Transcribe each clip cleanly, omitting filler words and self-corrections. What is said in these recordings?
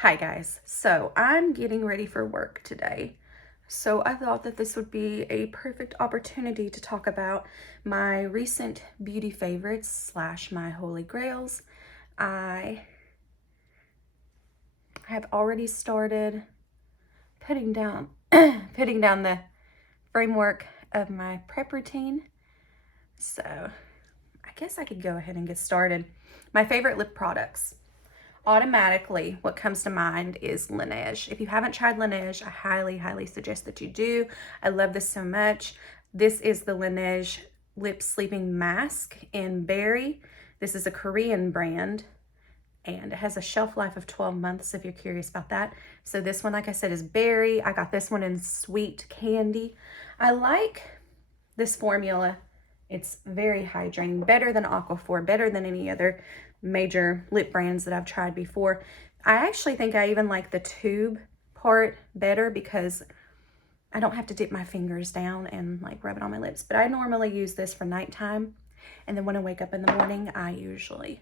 Hi guys, so I'm getting ready for work today. So I thought that this would be a perfect opportunity to talk about my recent beauty favorites slash my holy grails. I have already started putting down putting down the framework of my prep routine. So I guess I could go ahead and get started. My favorite lip products. Automatically, what comes to mind is Laneige. If you haven't tried Laneige, I highly suggest that you do. I love this so much. This is the Laneige Lip Sleeping Mask in Berry. This is a Korean brand, and it has a shelf life of 12 months if you're curious about that. So this one, like I said, is Berry. I got this one in Sweet Candy. I like this formula. It's very hydrating, better than Aquaphor, better than any other major lip brands that I've tried before. I actually think I even like the tube part better because I don't have to dip my fingers down and like rub it on my lips. But I normally use this for nighttime. And then when I wake up in the morning, I usually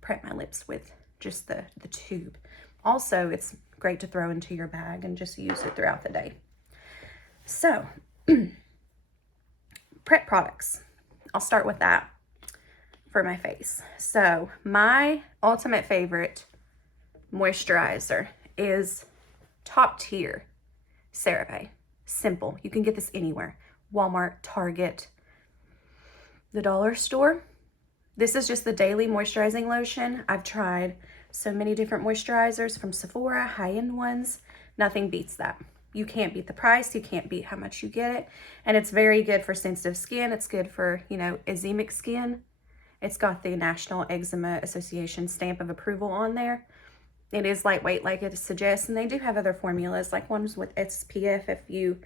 prep my lips with just the tube. Also, it's great to throw into your bag and just use it throughout the day. So, prep products. I'll start with that for my face. So my ultimate favorite moisturizer is top tier CeraVe. Simple. You can get this anywhere. Walmart, Target, the dollar store. This is just the daily moisturizing lotion. I've tried so many different moisturizers from Sephora, high-end ones. Nothing beats that. You can't beat the price. You can't beat how much you get it. And it's very good for sensitive skin. It's good for, eczemic skin. It's got the National Eczema Association stamp of approval on there. It is lightweight like it suggests, and they do have other formulas, like ones with SPF if you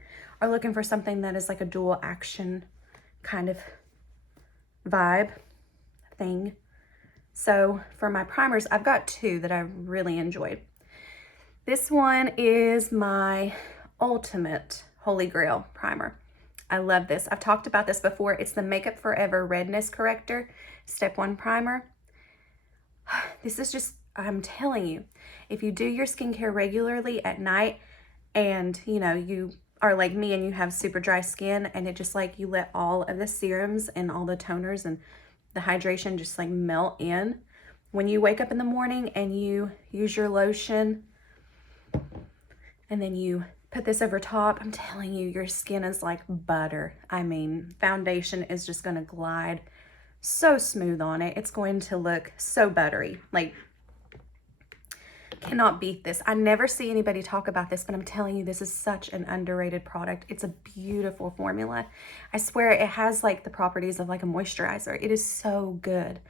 are looking for something that is like a dual action kind of vibe thing. So for my primers, I've got two that I really enjoyed. This one is my ultimate Holy Grail primer. I love this. I've talked about this before. It's the Makeup Forever Redness Corrector Step 1 Primer. This is just, I'm telling you, if you do your skincare regularly at night and, you are like me and you have super dry skin and it just like you let all of the serums and all the toners and the hydration just like melt in. When you wake up in the morning and you use your lotion and then you put this over top, I'm telling you, your skin is like butter. I mean, foundation is just gonna glide so smooth on it. It's going to look so buttery. Like, cannot beat this. I never see anybody talk about this, but I'm telling you, this is such an underrated product. It's a beautiful formula. I swear it has like the properties of like a moisturizer. It is so good.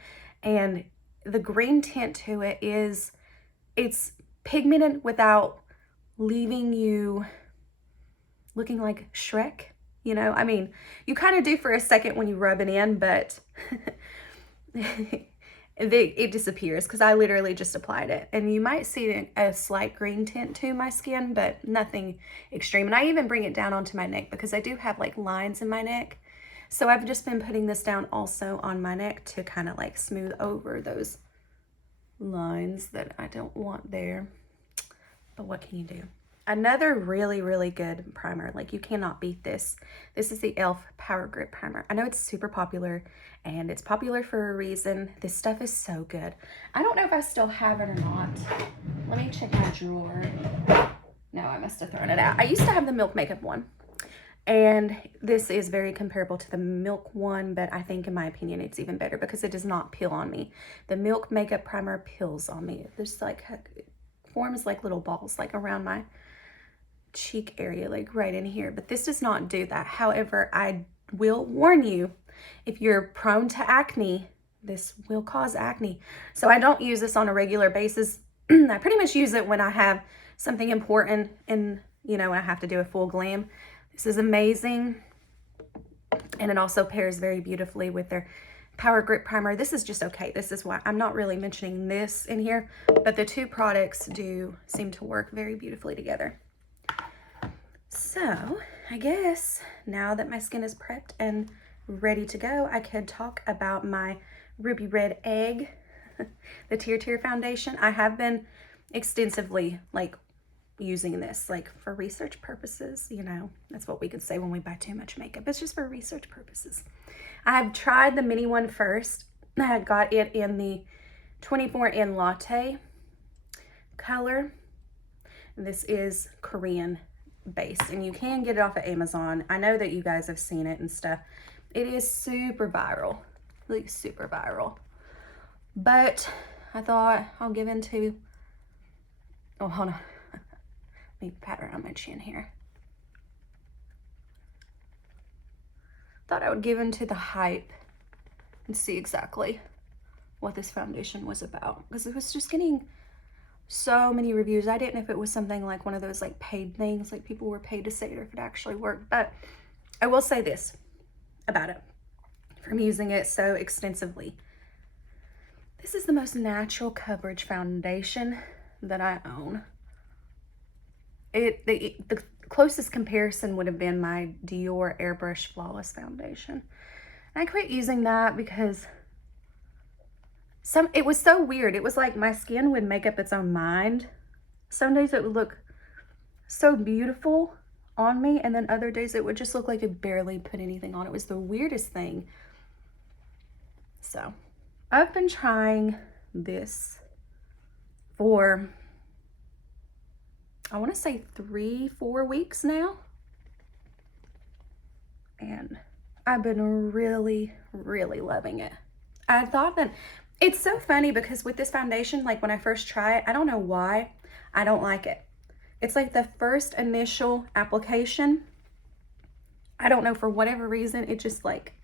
And the green tint to it is, it's pigmented without leaving you looking like Shrek, I mean, you kind of do for a second when you rub it in, but it disappears because I literally just applied it. And you might see a slight green tint to my skin, but nothing extreme. And I even bring it down onto my neck because I do have like lines in my neck. So I've just been putting this down also on my neck to kind of like smooth over those lines that I don't want there. But what can you do? Another really good primer, like you cannot beat this. This is the e.l.f. Power Grip Primer. I know it's super popular and it's popular for a reason. This stuff is so good. I don't know if I still have it or not. Let me check my drawer. No, I must have thrown it out. I used to have the Milk Makeup one. And this is very comparable to the Milk one, but I think in my opinion, it's even better because it does not peel on me. The Milk Makeup Primer peels on me. There's like, forms like little balls like around my cheek area, like right in here, but this does not do that. However, I will warn you, if you're prone to acne, this will cause acne. So I don't use this on a regular basis. I pretty much use it when I have something important and, when I have to do a full glam. This is amazing. And it also pairs very beautifully with their Power Grip Primer. This is just okay. This is why I'm not really mentioning this in here, but the two products do seem to work very beautifully together. So I guess now that my skin is prepped and ready to go, I could talk about my Ruby Red Egg, the Tear foundation. I have been extensively like using this like for research purposes. You know, that's what we could say when we buy too much makeup. It's just for research purposes. I have tried the mini one first. I got it in the 24 in latte color. This is Korean based, and you can get it off of Amazon. I know that you guys have seen it and stuff. It is super viral, like super viral. But I thought I'll give into, oh, hold on. Let me pat around my chin here. Thought I would give into the hype and see exactly what this foundation was about, because it was just getting so many reviews. I didn't know if it was something like one of those like paid things, like people were paid to say it, or if it actually worked. But I will say this about it from using it so extensively. This is the most natural coverage foundation that I own. The closest comparison would have been my Dior Airbrush Flawless Foundation. And I quit using that because it was so weird. It was like my skin would make up its own mind. Some days it would look so beautiful on me, and then other days it would just look like it barely put anything on. It was the weirdest thing. So I've been trying this for, I want to say 3-4 weeks now. And I've been really, really loving it. I thought that it's so funny because with this foundation, like when I first try it, I don't know why I don't like it. It's like the first initial application, I don't know, for whatever reason, it just like,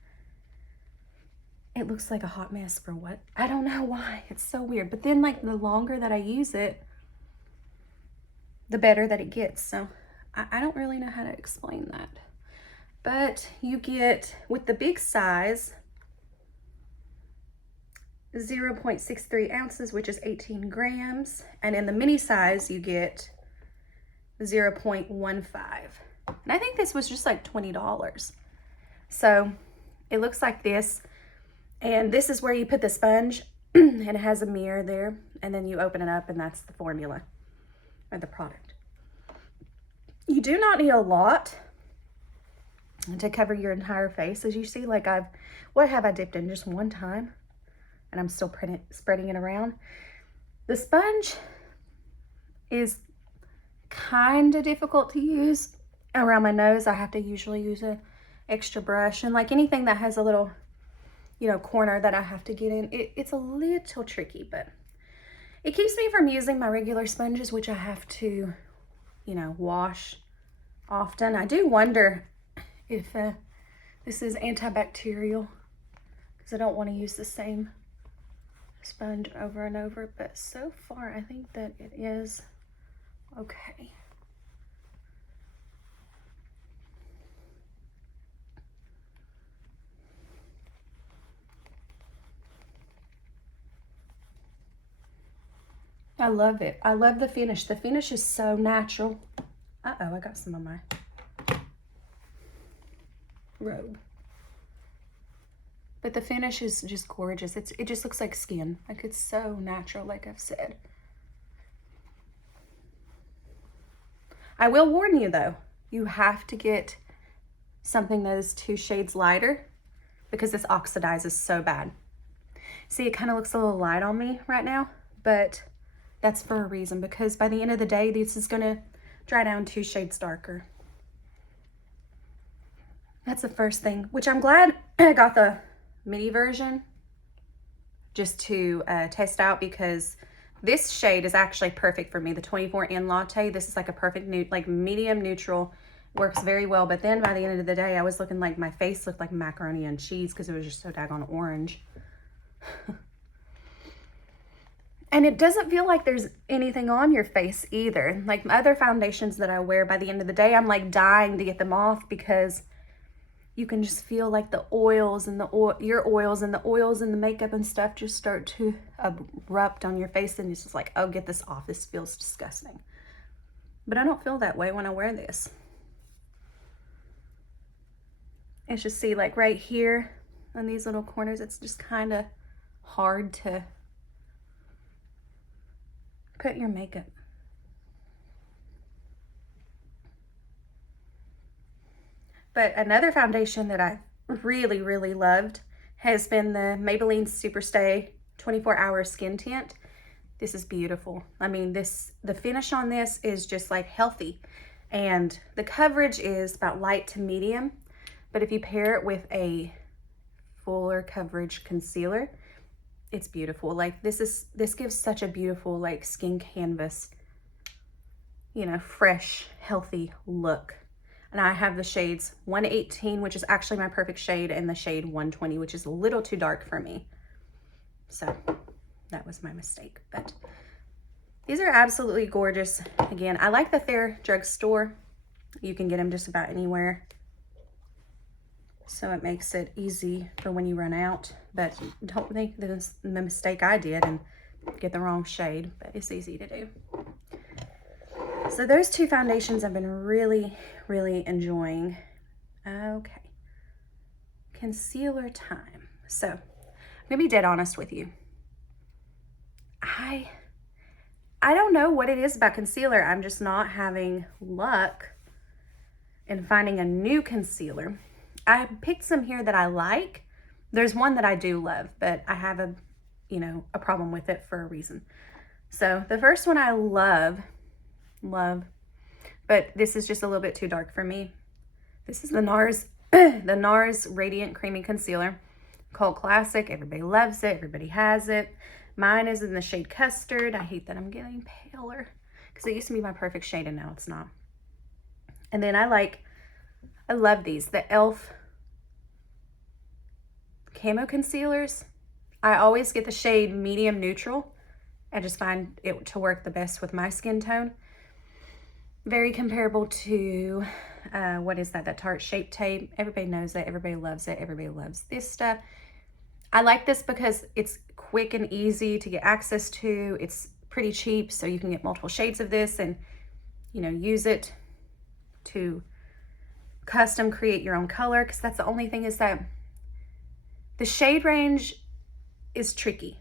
it looks like a hot mess for what? I don't know why. It's so weird. But then like the longer that I use it, the better that it gets. So I don't really know how to explain that. But you get, with the big size, 0.63 ounces, which is 18 grams. And in the mini size, you get 0.15. And I think this was just like $20. So it looks like this. And this is where you put the sponge, and it has a mirror there. And then you open it up, and that's the formula or the product. You do not need a lot to cover your entire face. As you see, like what have I dipped in? Just one time. And I'm still spreading it around. The sponge is kind of difficult to use around my nose. I have to usually use an extra brush, and like anything that has a little, you know, corner that I have to get in, it's a little tricky, but it keeps me from using my regular sponges, which I have to, you know, wash often. I do wonder if this is antibacterial, because I don't want to use the same sponge over and over, but so far I think that it is okay. I love it. I love the finish. The finish is so natural. Uh-oh, I got some on my robe. But the finish is just gorgeous. It just looks like skin. Like, it's so natural, like I've said. I will warn you though, you have to get something that is 2 shades lighter, because this oxidizes so bad. See, it kind of looks a little light on me right now, but that's for a reason, because by the end of the day, this is gonna dry down 2 shades darker. That's the first thing, which I'm glad I got the mini version just to test out, because this shade is actually perfect for me. The 24 in latte, this is like a perfect medium neutral, works very well. But then by the end of the day, I was looking like my face looked like macaroni and cheese because it was just so daggone orange. And it doesn't feel like there's anything on your face either. Like my other foundations that I wear, by the end of the day, I'm like dying to get them off, because you can just feel like the oils and your oils and the oils and the makeup and stuff just start to erupt on your face, and it's just like, oh, get this off. This feels disgusting. But I don't feel that way when I wear this. It's just, see, like right here on these little corners, it's just kind of hard to put your makeup. But another foundation that I really, really loved has been the Maybelline Superstay 24-Hour Skin Tint. This is beautiful. I mean, the finish on this is just like healthy. And the coverage is about light to medium. But if you pair it with a fuller coverage concealer, it's beautiful. Like this gives such a beautiful like skin canvas, you know, fresh, healthy look. And I have the shades 118, which is actually my perfect shade, and the shade 120, which is a little too dark for me. So that was my mistake. But these are absolutely gorgeous. Again, I like that they're drugstore. You can get them just about anywhere. So it makes it easy for when you run out. But don't think that it's the mistake I did and get the wrong shade, but it's easy to do. So those two foundations I've been really, really enjoying. Okay. Concealer time. So I'm gonna be dead honest with you. I don't know what it is about concealer. I'm just not having luck in finding a new concealer. I picked some here that I like. There's one that I do love, but I have a problem with it for a reason. So the first one I love, but this is just a little bit too dark for me. This is the NARS, the NARS Radiant Creamy Concealer. Cult classic. Everybody loves it. Everybody has it. Mine is in the shade Custard. I hate that I'm getting paler because it used to be my perfect shade and now it's not. And then I love these. The e.l.f. Camo Concealers. I always get the shade Medium Neutral. I just find it to work the best with my skin tone. Very comparable to, what is that? That Tarte Shape Tape. Everybody knows that. Everybody loves it. Everybody loves this stuff. I like this because it's quick and easy to get access to. It's pretty cheap, so you can get multiple shades of this and, you know, use it to custom create your own color, because that's the only thing is that the shade range is tricky,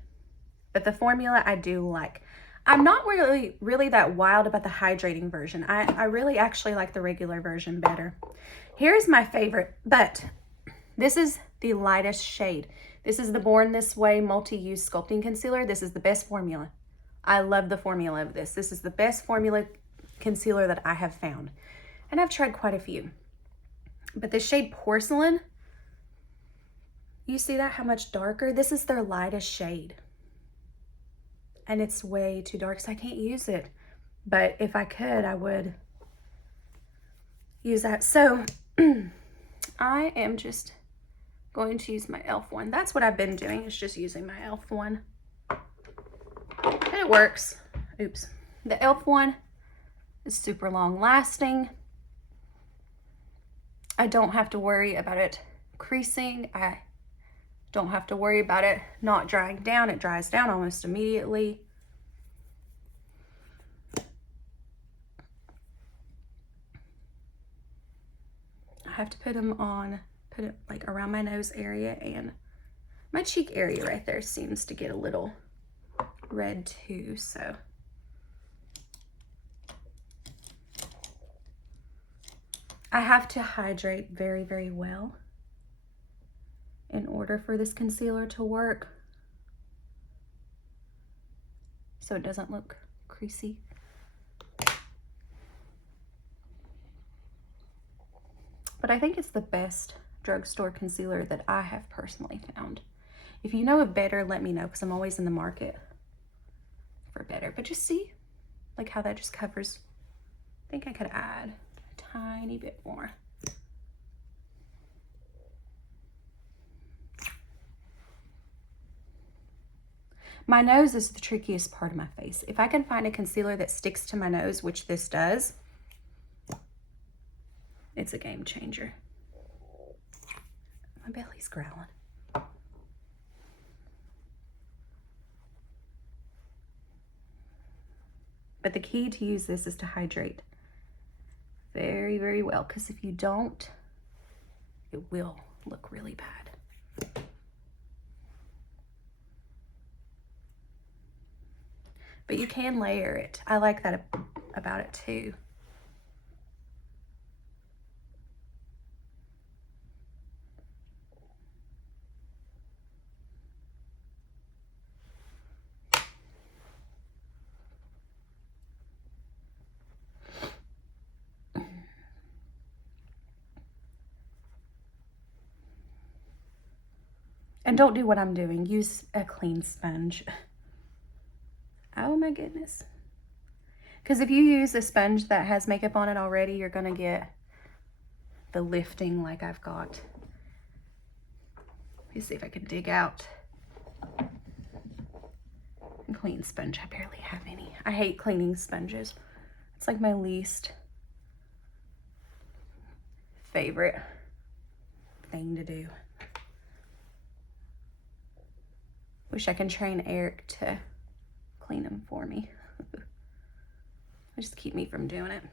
but the formula I do like. I'm not really that wild about the hydrating version. I really actually like the regular version better. Here's my favorite, but this is the lightest shade. This is the Born This Way Multi-Use Sculpting Concealer. This is the best formula. I love the formula of this. This is the best formula concealer that I have found. And I've tried quite a few. But the shade Porcelain, you see that, how much darker? This is their lightest shade. And it's way too dark, so I can't use it. But if I could, I would use that. So I am just going to use my e.l.f. one. That's what I've been doing, is just using my e.l.f. one. And it works. Oops. The e.l.f. one is super long lasting. I don't have to worry about it creasing. I don't have to worry about it not drying down. It dries down almost immediately. I have to put them on, put it like around my nose area, and my cheek area right there seems to get a little red too, so. I have to hydrate very, very well in order for this concealer to work, so it doesn't look creasy. But I think it's the best drugstore concealer that I have personally found. If you know of better, let me know, because I'm always in the market for better. But just see like how that just covers. I think I could add a tiny bit more. My nose is the trickiest part of my face. If I can find a concealer that sticks to my nose, which this does, it's a game changer. My belly's growling. But the key to use this is to hydrate very, very well, because if you don't, it will look really bad. but you can layer it. I like that about it too. And don't do what I'm doing. Use a clean sponge. Oh my goodness. Because if you use a sponge that has makeup on it already, you're going to get the lifting like I've got. Let me see if I can dig out a clean sponge. I barely have any. I hate cleaning sponges. It's like my least favorite thing to do. Wish I can train Eric to clean them for me. Just keep me from doing it.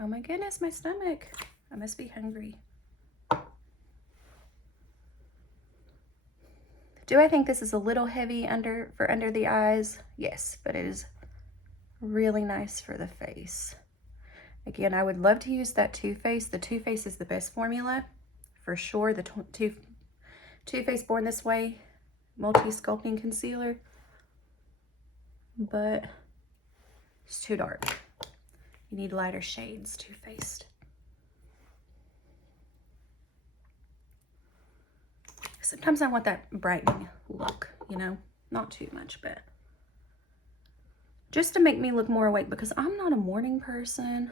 Oh my goodness, my stomach. I must be hungry. Do I think this is a little heavy for under the eyes? Yes, but it is really nice for the face. Again, I would love to use that Too Faced. The Too Faced is the best formula. For sure, the Too Faced Born This Way Multi-Sculpting Concealer. But it's too dark. You need lighter shades, Too Faced. Sometimes I want that brightening look, you know? Not too much, but just to make me look more awake, because I'm not a morning person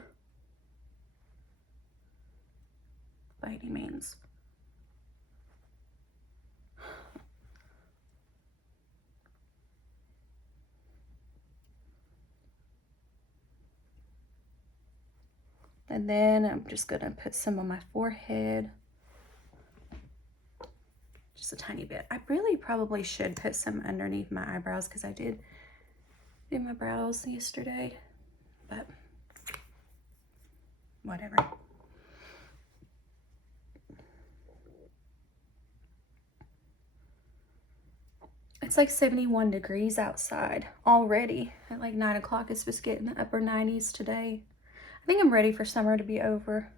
by any means. And then I'm just gonna put some on my forehead. Just a tiny bit. I really probably should put some underneath my eyebrows because I did do my brows yesterday, but whatever. It's like 71 degrees outside already. At like 9 o'clock, it's supposed to get in the upper 90s today. I think I'm ready for summer to be over.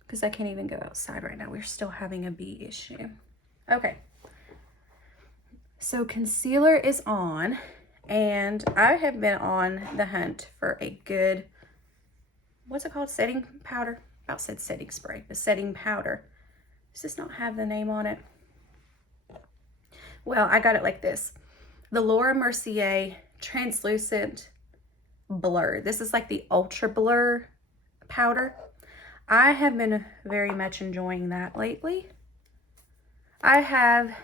Because I can't even go outside right now. We're still having a bee issue. Okay. So concealer is on, and I have been on the hunt for a good, what's it called? Setting powder? I about said setting spray, but setting powder. Does this not have the name on it? Well, I got it like this. The Laura Mercier Translucent Blur. This is like the Ultra Blur powder. I have been very much enjoying that lately. I have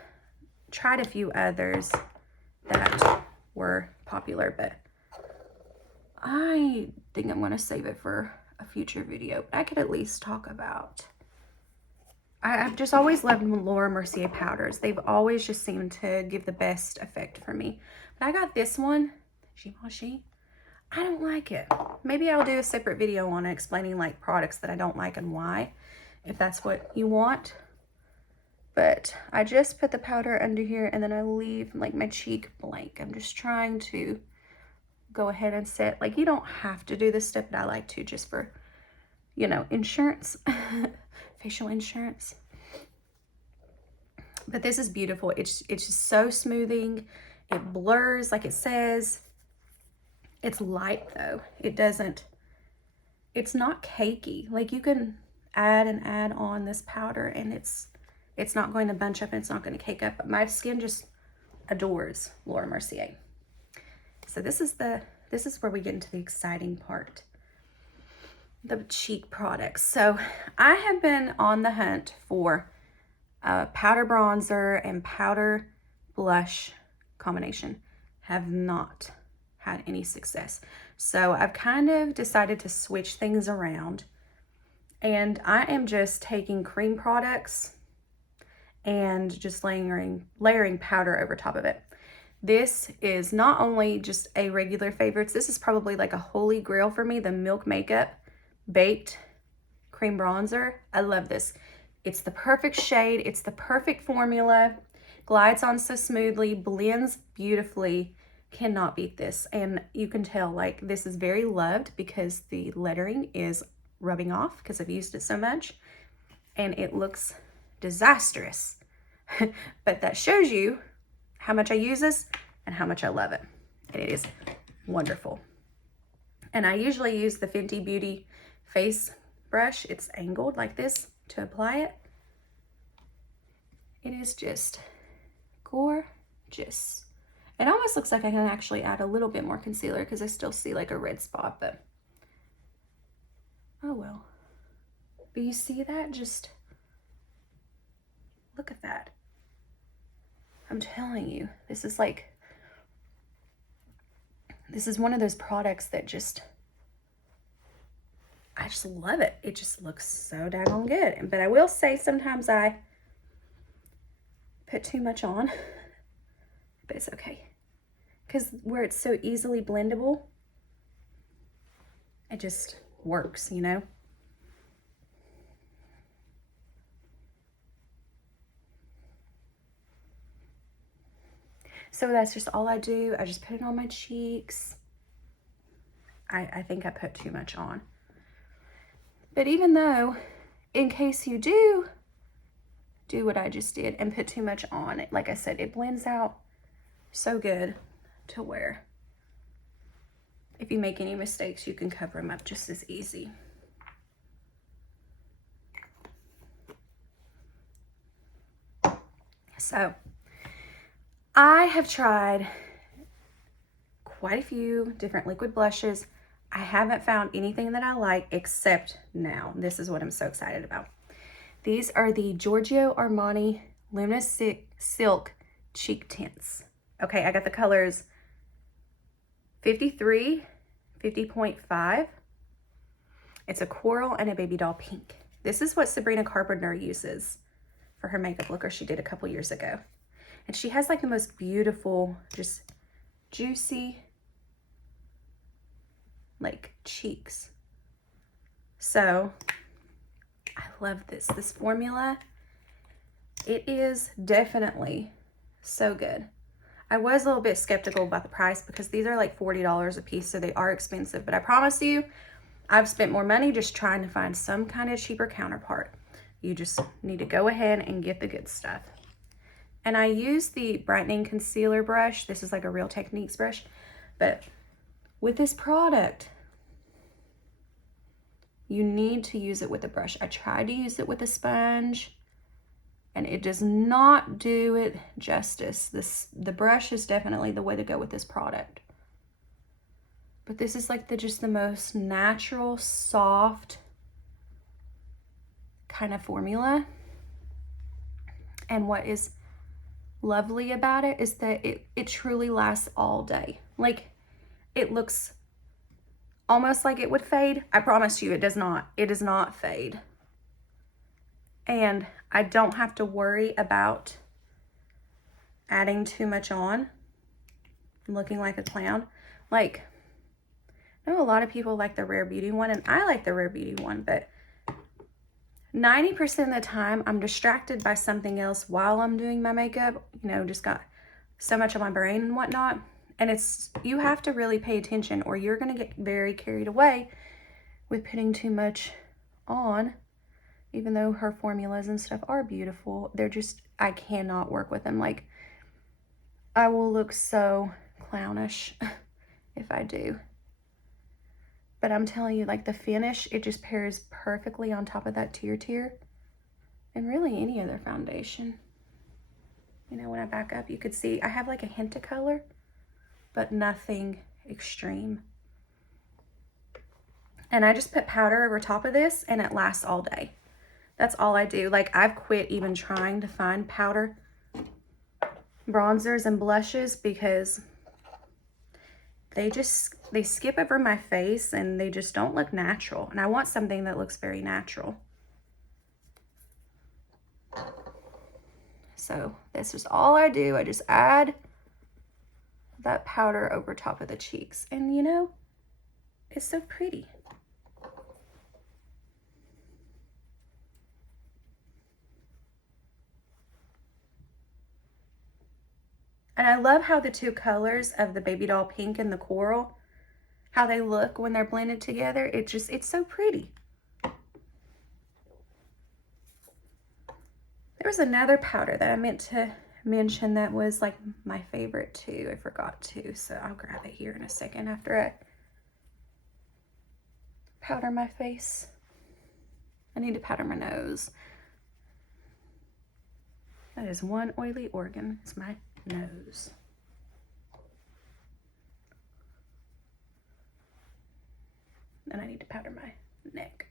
tried a few others that were popular, but I think I'm going to save it for a future video. I could at least talk about. I've just always loved Laura Mercier powders. They've always just seemed to give the best effect for me. But I got this one, Givenchy. I don't like it. Maybe I'll do a separate video on it explaining like products that I don't like and why, if that's what you want. But I just put the powder under here and then I leave like my cheek blank. I'm just trying to go ahead and set, like you don't have to do this step, but I like to just for, you know, insurance, facial insurance. But this is beautiful. It's just so smoothing. It blurs like it says. It's light though. It's not cakey. Like you can add and add on this powder and it's not going to bunch up and it's not going to cake up. But my skin just adores Laura Mercier. So this is where we get into the exciting part. The cheek products. So I have been on the hunt for a powder bronzer and powder blush combination. Have not had any success. So I've kind of decided to switch things around. And I am just taking cream products and just layering powder over top of it. This is not only just a regular favorite, this is probably like a holy grail for me, the Milk Makeup Baked cream bronzer. I love this. It's the perfect shade. It's the perfect formula. Glides on so smoothly, blends beautifully. Cannot beat this. And you can tell, like, this is very loved because the lettering is rubbing off because I've used it so much. And it looks disastrous. But that shows you how much I use this and how much I love it. And it is wonderful. And I usually use the Fenty Beauty face brush. It's angled like this to apply it. It is just gorgeous. It almost looks like I can actually add a little bit more concealer because I still see like a red spot, but oh well. But you see that? Just look at that. I'm telling you, this is one of those products that I just love it. It just looks so daggone good. But I will say sometimes I put too much on, but it's okay. Because where it's so easily blendable, it just works, you know? So that's just all I do. I just put it on my cheeks. I think I put too much on. But even though, in case you do what I just did and put too much on, like I said, it blends out so good to where if you make any mistakes, you can cover them up just as easy. So I have tried quite a few different liquid blushes. I haven't found anything that I like except now. This is what I'm so excited about. These are the Giorgio Armani Luminous Silk Cheek Tints. Okay, I got the colors 53, 50.5. It's a coral and a baby doll pink. This is what Sabrina Carpenter uses for her makeup look, or she did a couple years ago. And she has like the most beautiful, just juicy, like cheeks. So I love this formula. It is definitely so good. I was a little bit skeptical about the price because these are like $40 a piece, so they are expensive. But I promise you, I've spent more money just trying to find some kind of cheaper counterpart. You just need to go ahead and get the good stuff. And I use the brightening concealer brush. This is like a Real Techniques brush. But with this product, you need to use it with a brush. I tried to use it with a sponge, and it does not do it justice. The brush is definitely the way to go with this product. But this is like just the most natural, soft kind of formula. And what is lovely about it is that it truly lasts all day. Like, it looks almost like it would fade. I promise you it does not. It does not fade. And I don't have to worry about adding too much on and looking like a clown. Like, I know a lot of people like the Rare Beauty one, and I like the Rare Beauty one, but 90% of the time I'm distracted by something else while I'm doing my makeup. You know, just got so much on my brain and whatnot. And you have to really pay attention, or you're going to get very carried away with putting too much on. Even though her formulas and stuff are beautiful, they're just, I cannot work with them. Like, I will look so clownish if I do. But I'm telling you, like, the finish, it just pairs perfectly on top of that tier. And really any other foundation. You know, when I back up, you could see I have like a hint of color, but nothing extreme. And I just put powder over top of this, and it lasts all day. That's all I do. Like, I've quit even trying to find powder bronzers and blushes because they skip over my face and they just don't look natural. And I want something that looks very natural. So this is all I do. I just add that powder over top of the cheeks. And you know, it's so pretty. And I love how the two colors of the baby doll pink and the coral, how they look when they're blended together. It's so pretty. There was another powder that I meant to mention that was like my favorite too. I forgot to, so I'll grab it here in a second after I powder my face. I need to powder my nose. That is one oily organ. It's my nose. And I need to powder my neck.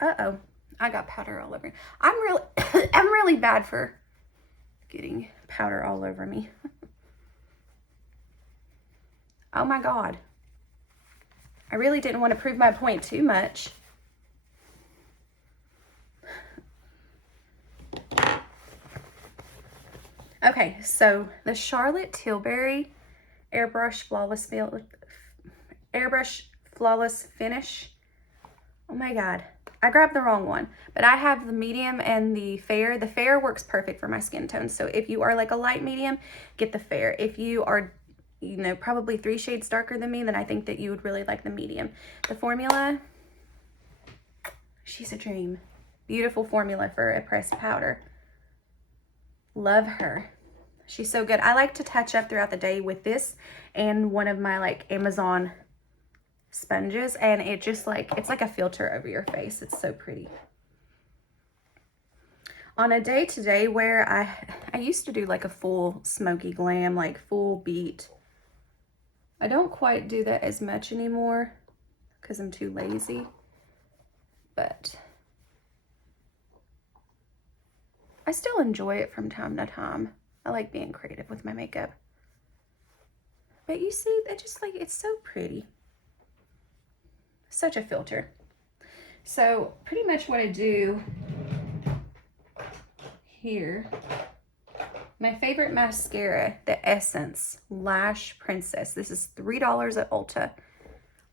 Uh-oh. I got powder all over me. I'm really bad for getting powder all over me. Oh my God. I really didn't want to prove my point too much. Okay, so the Charlotte Tilbury Airbrush Flawless Finish. Oh my God. I grabbed the wrong one, but I have the medium and the fair. The fair works perfect for my skin tone. So if you are like a light medium, get the fair. If you are, you know, probably 3 shades darker than me, then I think that you would really like the medium. The formula, she's a dream. Beautiful formula for a pressed powder. Love her. She's so good. I like to touch up throughout the day with this and one of my like Amazon sponges, and it just like, it's like a filter over your face. It's so pretty. On a day-to-day wear, I used to do like a full smoky glam, like full beat. I don't quite do that as much anymore because I'm too lazy, but I still enjoy it from time to time. I like being creative with my makeup. But you see, that just like, it's so pretty. Such a filter. So pretty much what I do here, my favorite mascara, the Essence Lash Princess. This is $3 at Ulta.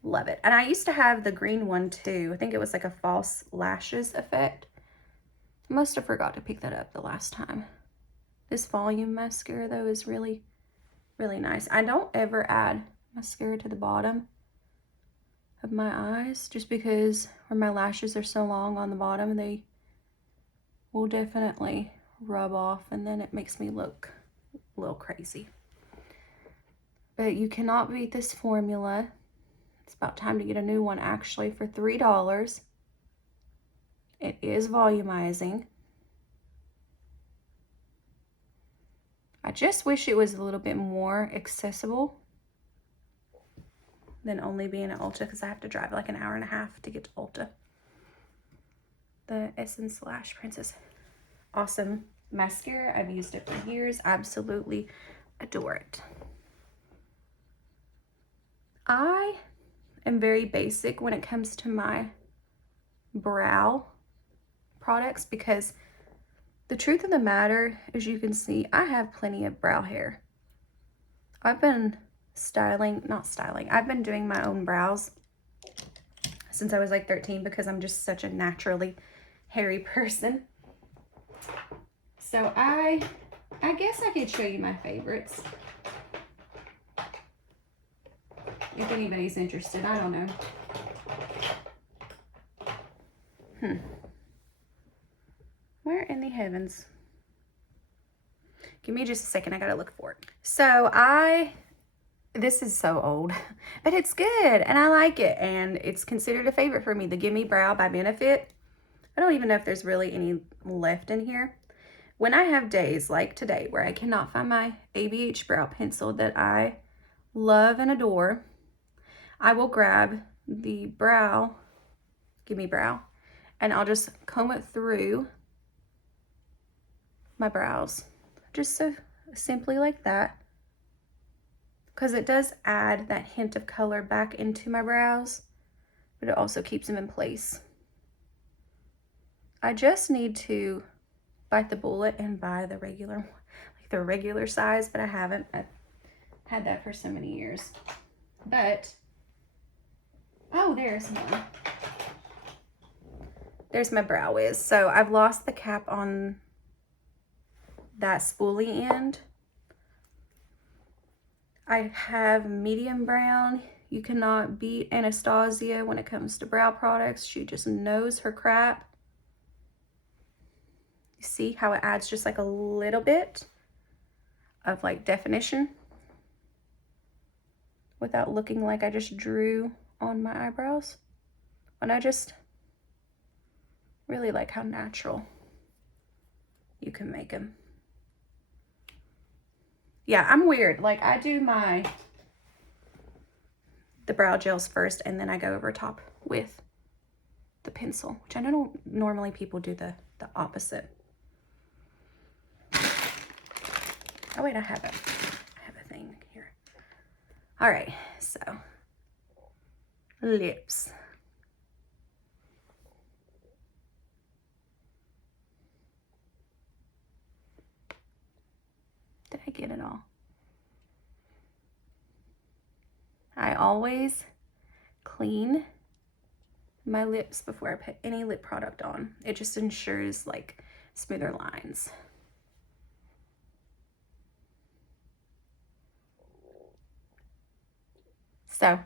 Love it. And I used to have the green one too. I think it was like a false lashes effect. Must have forgot to pick that up the last time. This volume mascara though is really, really nice. I don't ever add mascara to the bottom of my eyes just because where my lashes are so long on the bottom, they will definitely rub off and then it makes me look a little crazy. But you cannot beat this formula. It's about time to get a new one actually for $3. It is volumizing. I just wish it was a little bit more accessible than only being at Ulta because I have to drive like an hour and a half to get to Ulta. The Essence Lash Princess. Awesome mascara. I've used it for years. Absolutely adore it. I am very basic when it comes to my brow products because the truth of the matter, as you can see, I have plenty of brow hair. I've been I've been doing my own brows since I was like 13 because I'm just such a naturally hairy person. So I guess I could show you my favorites. If anybody's interested, I don't know. Where in the heavens? Give me just a second, I gotta look for it. So this is so old, but it's good and I like it and it's considered a favorite for me. The Gimme Brow by Benefit. I don't even know if there's really any left in here. When I have days like today where I cannot find my ABH brow pencil that I love and adore, I will grab the Gimme Brow, and I'll just comb it through my brows. Just so simply like that. Because it does add that hint of color back into my brows, but it also keeps them in place. I just need to bite the bullet and buy the regular, like the regular size, but I haven't. I've had that for so many years. But, oh, there's one. There's my Brow Wiz. So I've lost the cap on that spoolie end. I have medium brown. You cannot beat Anastasia when it comes to brow products. She just knows her crap. You see how it adds just like a little bit of like definition without looking like I just drew on my eyebrows. And I just really like how natural you can make them. Yeah, I'm weird. Like I do the brow gels first, and then I go over top with the pencil, which I know normally people do the opposite. Oh wait, I have a thing here. All right, so lips. Did I get it all? I always clean my lips before I put any lip product on. It just ensures like smoother lines. So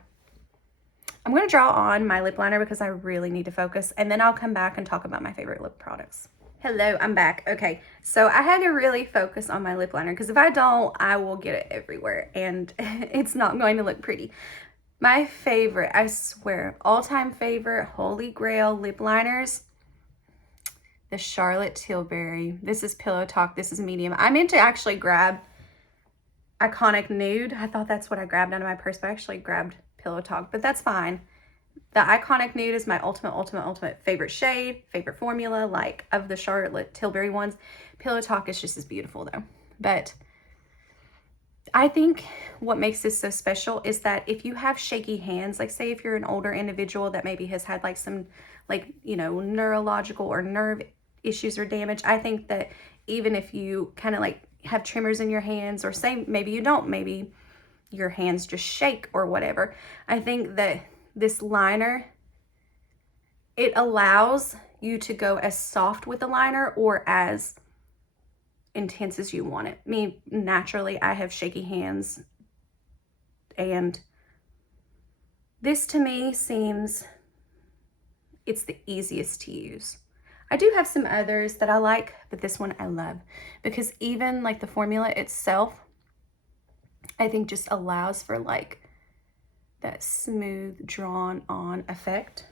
I'm going to draw on my lip liner because I really need to focus, and then I'll come back and talk about my favorite lip products. Hello, I'm back. Okay, so I had to really focus on my lip liner because if I don't, I will get it everywhere and it's not going to look pretty. My favorite, I swear, all-time favorite, holy grail lip liners, the Charlotte Tilbury. This is Pillow Talk. This is medium. I meant to actually grab Iconic Nude. I thought that's what I grabbed out of my purse, but I actually grabbed Pillow Talk, but that's fine. The Iconic Nude is my ultimate favorite shade, favorite formula, like of the Charlotte Tilbury ones. Pillow Talk is just as beautiful though. But I think what makes this so special is that if you have shaky hands, like say if you're an older individual that maybe has had like some like, you know, neurological or nerve issues or damage, I think that even if you kind of like have tremors in your hands, or say maybe you don't, maybe your hands just shake or whatever, I think that this liner, it allows you to go as soft with the liner or as intense as you want it. Me, naturally, I have shaky hands, and this to me seems it's the easiest to use. I do have some others that I like, but this one I love because even like the formula itself, I think just allows for like that smooth drawn on effect,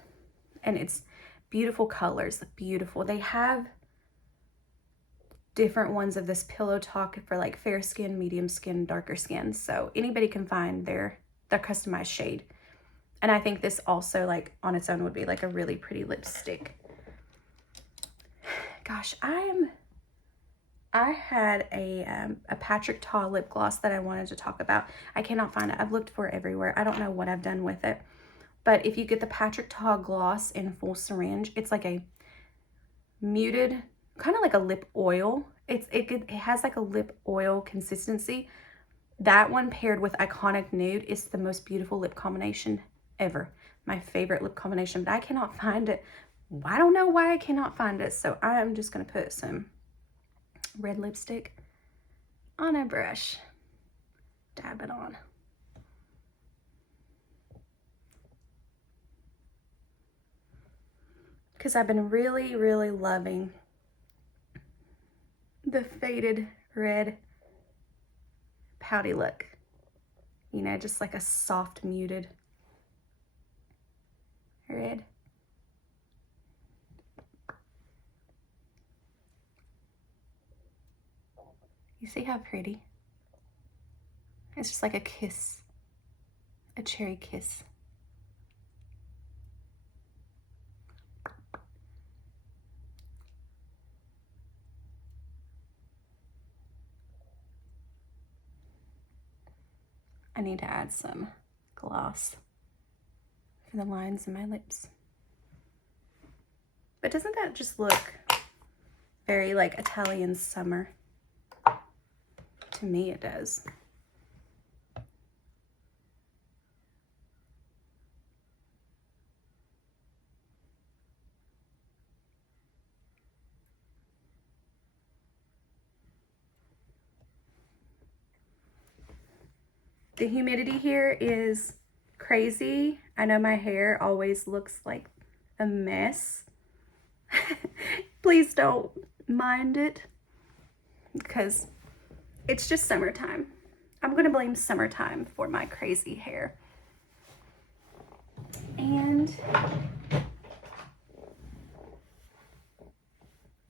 and it's beautiful colors, beautiful. They have different ones of this Pillow Talk for like fair skin, medium skin, darker skin, so anybody can find their customized shade. And I think this also like on its own would be like a really pretty lipstick. Gosh, I had a Patrick Ta lip gloss that I wanted to talk about. I cannot find it. I've looked for it everywhere. I don't know what I've done with it. But if you get the Patrick Ta gloss in full syringe, it's like a muted, kind of like a lip oil. It has like a lip oil consistency. That one paired with Iconic Nude is the most beautiful lip combination ever. My favorite lip combination, but I cannot find it. I don't know why I cannot find it. So I'm just going to put some red lipstick on a brush, dab it on. Because I've been really, really loving the faded red pouty look. You know, just like a soft muted red. You see how pretty? It's just like a kiss, a cherry kiss. I need to add some gloss for the lines in my lips. But doesn't that just look very like Italian summer? To me, it does. The humidity here is crazy. I know my hair always looks like a mess. Please don't mind it because it's just summertime. I'm gonna blame summertime for my crazy hair. And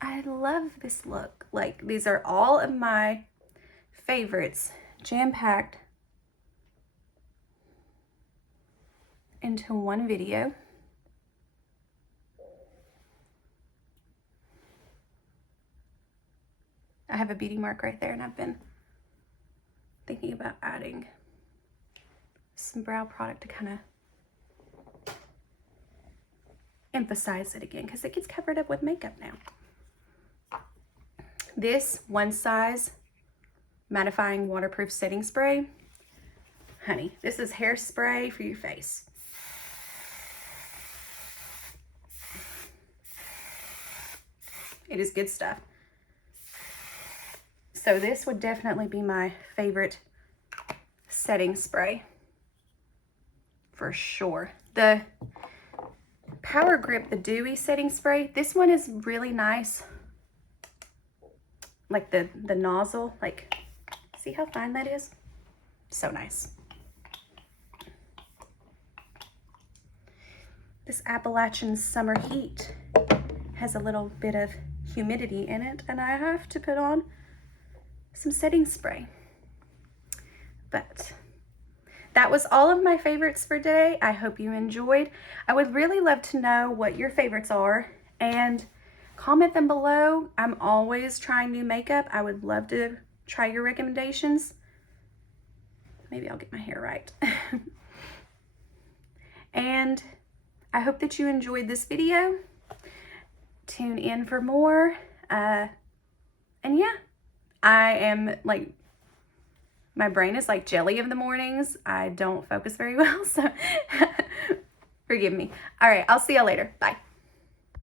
I love this look. Like, these are all of my favorites jam-packed into one video. I have a beauty mark right there, and I've been thinking about adding some brow product to kind of emphasize it again because it gets covered up with makeup now. This One Size mattifying waterproof setting spray. Honey, this is hairspray for your face. It is good stuff. So this would definitely be my favorite setting spray for sure. The Power Grip, the Dewy setting spray, this one is really nice. Like the nozzle, like, see how fine that is? So nice. This Appalachian Summer Heat has a little bit of humidity in it, and I have to put on some setting spray. But that was all of my favorites for today. I hope you enjoyed. I would really love to know what your favorites are, and comment them below. I'm always trying new makeup. I would love to try your recommendations. Maybe I'll get my hair right. And I hope that you enjoyed this video. Tune in for more. And yeah, I am like, my brain is like jelly of the mornings. I don't focus very well, so forgive me. All right, I'll see y'all later. Bye.